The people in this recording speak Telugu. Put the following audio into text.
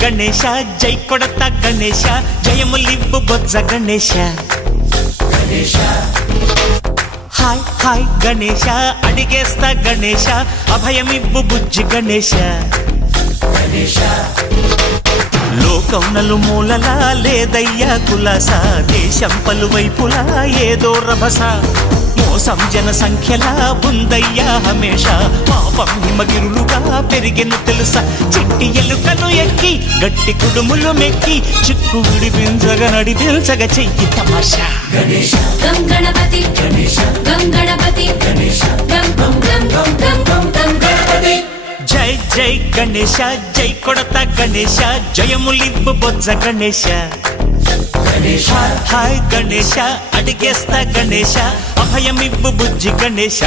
గణేశ జై కొడత గణేశ జయములివ్వు బొజ్జ గణేశ హాయ్ హాయ్ గణేశ అడిగేస్తా గణేశ అభయమివ్వు బుజ్జి గణేశ లోకం నలుమూలలా లేదయ్యా కులాస దేశం పలువైపులా ఏదో రభస మోసం జన సంఖ్యలా ఉందయ్యా హమేష పాపం హిమగిరులుగా పెరిగిన తెలుసా చిట్టి ఎలుకలు ఎక్కి గట్టి కుడుములు మెక్కి చిక్కు విడిపించగా నడిపించగా చెయ్యి తమాషా గణేశ గం గణపతి గణేశ గం గణపతి గణేశ గం గం గం గం గం గం గం గణపతి జై జై గణేశ జై కొడత గణేశ జయములివ్వు బొజ్జ గణేశ హాయ్ గణేశ అడిగేస్తా గణేశ అభయమివ్వు బుజ్జి గణేశ